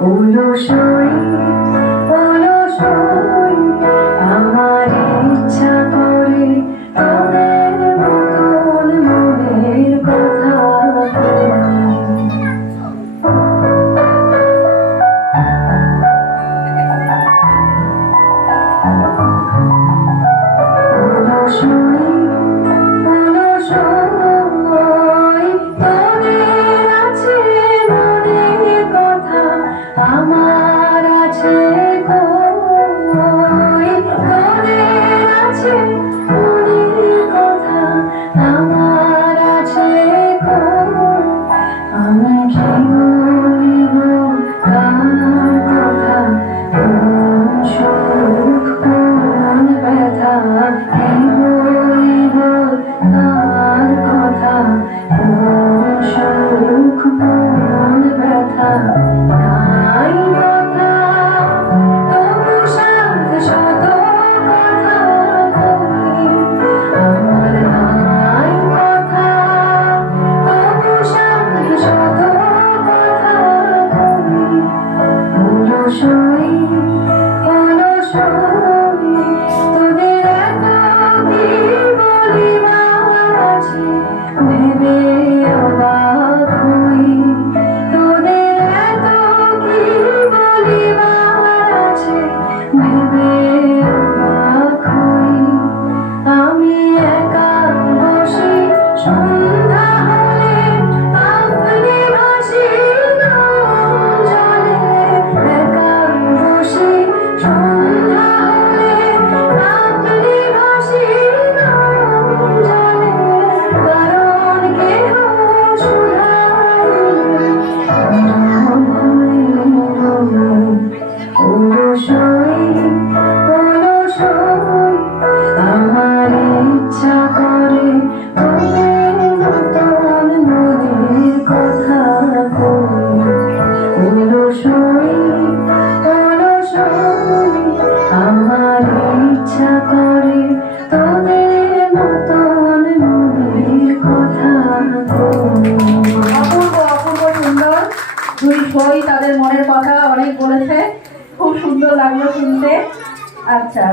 অলসই অলসই আমার ইচ্ছা করে তোদের মতন মনের কথা অলসই আমার আছে কই তোদের আছে মনের কথা আমার আছে কই আমি কি বলিব কার কথা কোন সুখ কোন ব্যথা কি বলিব কার কথা কোন সুখ কোন ব্যথা অলসই অলসই তোদের এত কি বলিবার আছে ভেবে অবাক হই তোদের এত কি বলিবার আছে ভেবে অবাক হই আমি একা বসি সন্ধ্যা হলে আপনি ভাসি আমার ইচ্ছা করে তোদের মতন মনের কথা অলসই অলসই আমার ইচ্ছা করে তোদের মতন মনের কথা অপূর্ব অপূর্ব সুন্দর দুই সই তাদের মনের কথা অনেক বলেছে, খুব সুন্দর লাগলো শুনতে। আচ্ছা